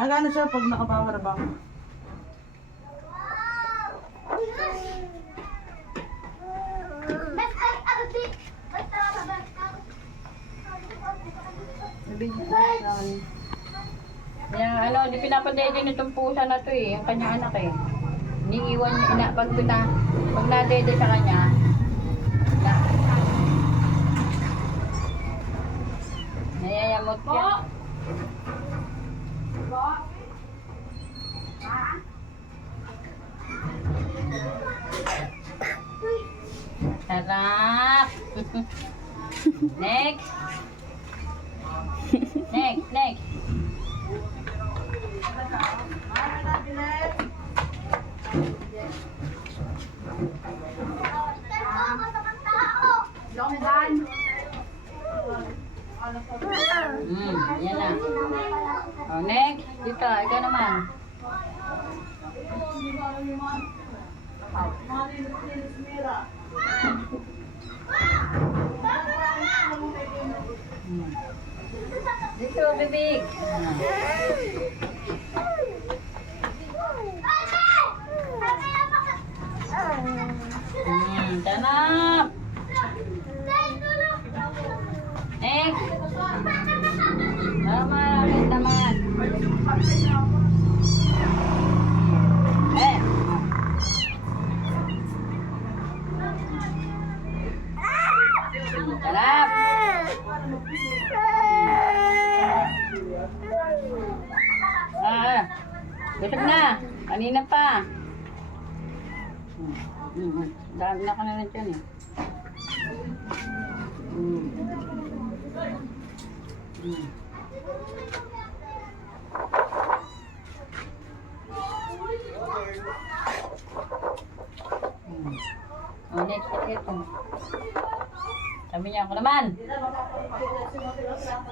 Nagano siya pag nakapower bank. Yan, ano, di pinapadede nitong pusa na to eh, yung kanyang anak eh. Iniiwan niya, pag nadede sa kanya, nayayamot siya. Sarap! Next! Next! Yan na. Oh, next. Dito, ikaw naman. Dito, bibig. Tanap. Next. Tama, naman. Sarap. Busog na. Kanina pa. Dami na ka na dyan eh. Oh, next ito. Sabi niya ako naman.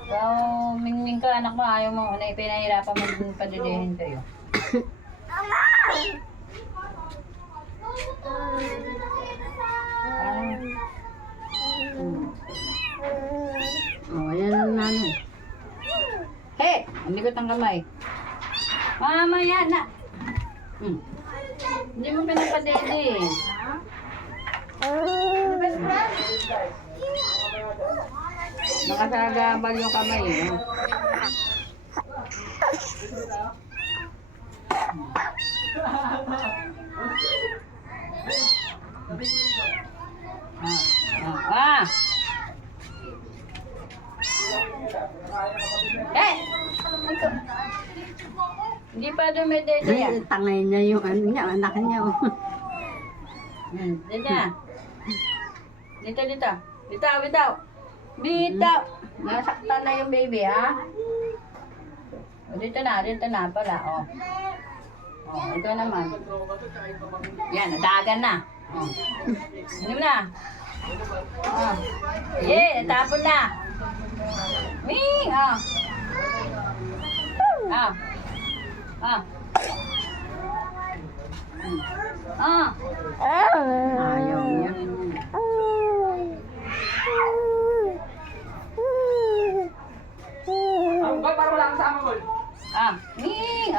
So, mingming ka anak mo, ayaw mo na ipinahirapan mo din padidihin sa'yo. Oh, ayan ang nanay. Hey! Ang likot ng kamay. Mamaya na! Hindi mo pinapadede. Nakasagabal yung kamay eh. Hindi pa dumedede yan. Tangay niya yung ano niya, anak niya. Dito. Bitaw. Nasaktan na yung baby, ha? O, dito na pala, oh. Oh, ito naman. Yan, nadagan na. Oh. Ano na? Oh. Yeah, natapon na. Ming, oh. Ah. Ayaw niya. Boy, para wala kang sama, boy. Ming,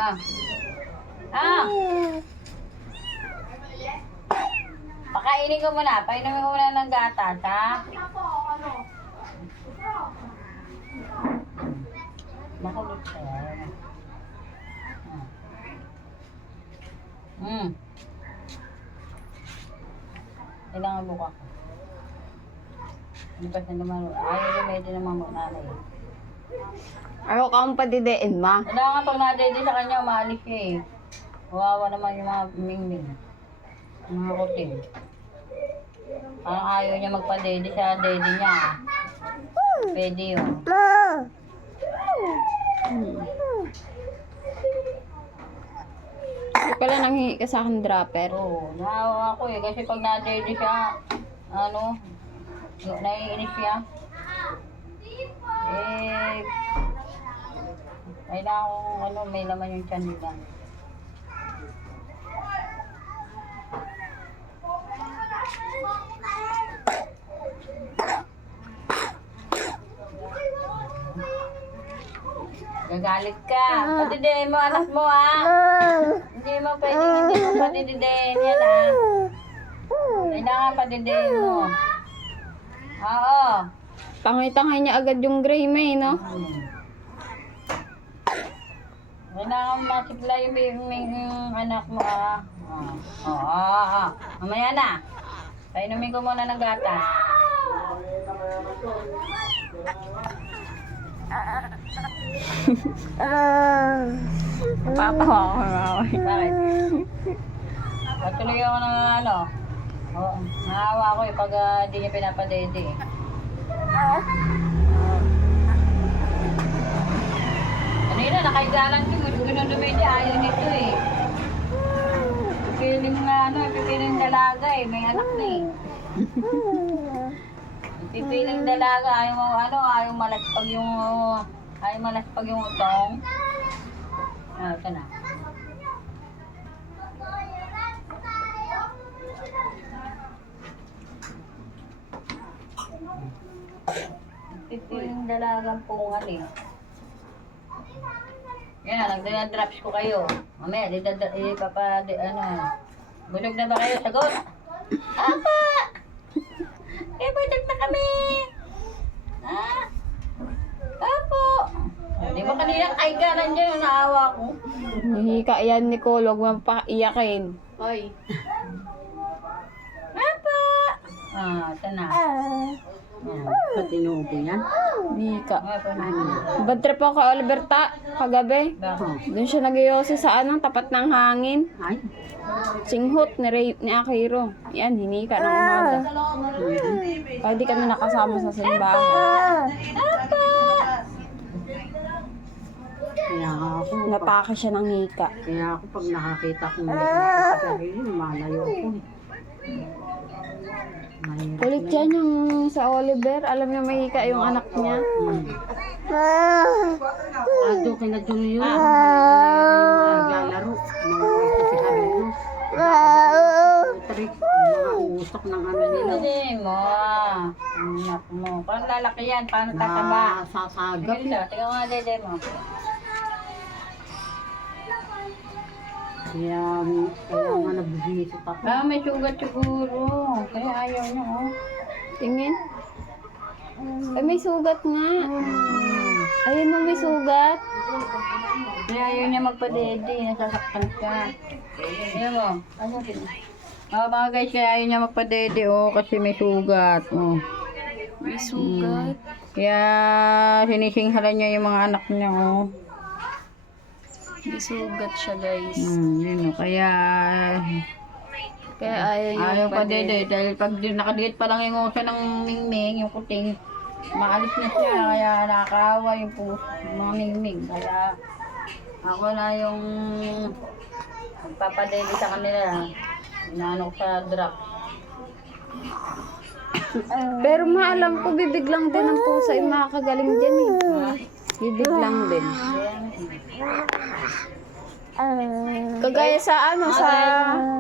Pakainin ko muna. Painumin ko muna ng gatas, ha? Makulit siya. Kailangan buka ko. Lipas na naman. Ayaw yung medyo naman nanay. Ayaw ka mong padidiin, ma. Kailangan pag nadede sa kanya, umaalis siya eh. Wawa naman yung mga mingming. Mga kuting. Parang ayaw niya magpadede sa daddy niya. Pwede yun. Hindi pala nanghingi ka sa akin dropper. Oo, naawa ako eh. Kasi pag nadede siya, naiinis siya. Kailangan kong may laman yung tiyan nila. Gagalit ka. Patidiin mo anak mo Hindi mo pwedeng hindi mo patidiin. Yan Kailangan patidiin mo. Oo. Tangay-tangay niya agad yung gray may, no? Kailangan masigla yung anak mo Oo. Mamaya na. Painumin ko muna ng gatas. Papatawa ko na. Bakit? Patuloy ako ng Oo. Naawa ako pag hindi niya pinapadede. Kanina, nakaigalan ko. Ganun dumedi. Ayaw nito Pipiling pipiling dalaga May anak na Pipiling dalaga. Ayaw malaspag yung utong. Ito na. Pipiling dalagang pungal Yan nagdadrops ko kayo. Mamaya, Busog na ba kayo? Sagot! Apa! Busog na kami! Apo! Di ba kanina kaiganan dyan yung naawa ko? Hihika yan, Nicole. Huwag mo paiyakin. Hoy! Apa! Ito na. Patinubo yan. Hihika. Ano? Bad trip ako kay Oliverta kagabi. Bakit? Doon siya nag-iose sa tapat ng hangin. Ay, Singhot ni Akiro. Yan, hinika ng umaga. Pag di kami nakasama sa simbahan. kaya ako, Natake siya ng hika. kaya ako pag nakakita ko may sa sarili, malayo ko. Mahirap Kulit na yan yung sa Oliver. Alam niya may hika yung anak niya. Ado kay na Julio, naglalaro. Mga si Carlos. Trick, mga usok ng nila. Hindi mo. Anak mo. Paano lalaki yan? Paano tataba? Nasasagap. Tingnan mo nga dede mo. Kaya nga nabibisip ako. May sugat siguro. Kaya ayaw niya Tingin. Ay, may sugat nga. Ayun mo, may sugat. Kaya ayaw niya magpadede. Nasasaktan ka. Tingnan mo. Mga guys, kaya ayaw niya magpadede kasi may sugat. May sugat. Kaya sinisinghalan niya yung mga anak niya May sugat siya, guys. Yun kaya Kaya ayaw niya ayaw pa magpadede. dede. Dahil pag nakadiit pa lang yung usa ng mingming, yung kuting, maalis na siya. Kaya nakakaawa yung mga mingming. Kaya ako na yung magpapadede sa kanila. Inaano ko sa drop. Pero maalam ko, bibig lang din ang pusa yung makakagaling dyan Bibig lang din. Kagaya sa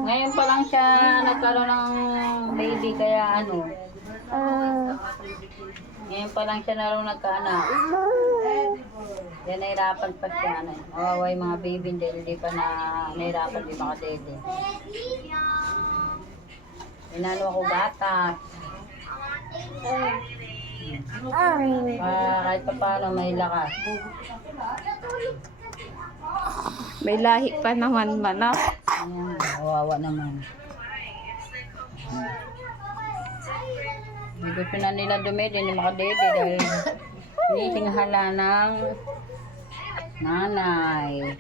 Ngayon pa lang siya nagkaroon ng baby kaya ngayon pa lang siya naroon nagkaanak. Kaya nahirapan pa siya Kawawa yung mga baby hindi pa nahirapan di makadede. Inano ako gatas. Kahit pa paano may lakas. may lahi pa naman manok. Ayan, kawawa naman. Hindi gusto na nila dumedi, hindi makadede dahil sinisinghala ng nanay.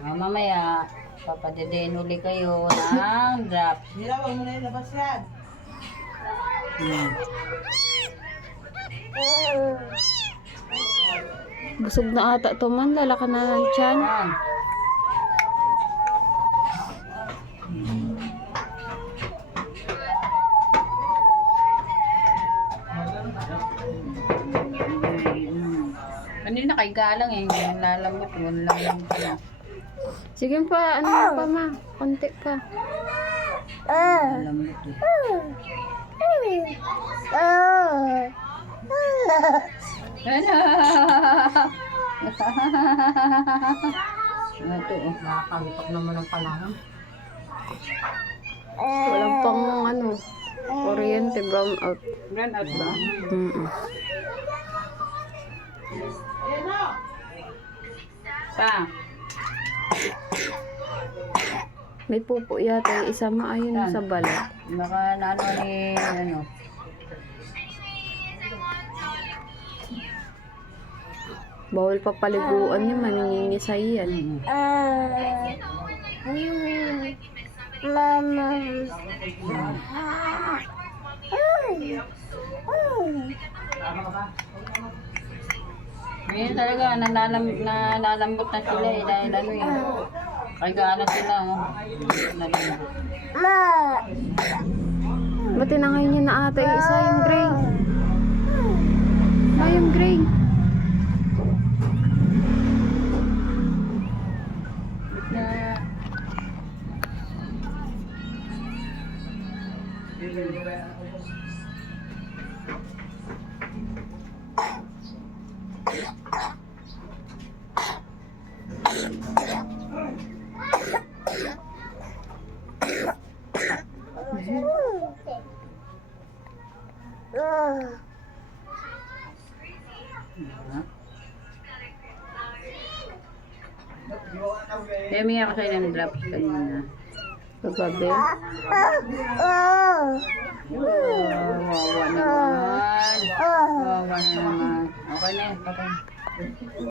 Mamaya, papadedeen uli kayo ng drops. Huwag mo na ilabas yan. Busog na ata to man, lalaka na ng tiyan. Yan. Kanina kay galang lalambot, yun lang pala. Sige pa, pa ma, konti pa. Lalambot Ano? Ito oh. Nakakalitok naman ang panahon. Walang pang ano, kuryente, brown out. Brand out ba? Mm-mm. Pa. May pupo yata yung isa maayon Saan? sa balat. Baka naano ni ano. Bawal pa paliguan yun, maningisay yan. Ngayon talaga, nalalambot na sila eh, dahil ano eh. Kagana sila, oh. Nalalambot. Ba't tinangay niya na ata yung isa, yung gray? Yung gray. Na, kaya may ako sa'yo ng drops kanina. Kagabi. Wawa naman. Wawa naman. Okay na, patay.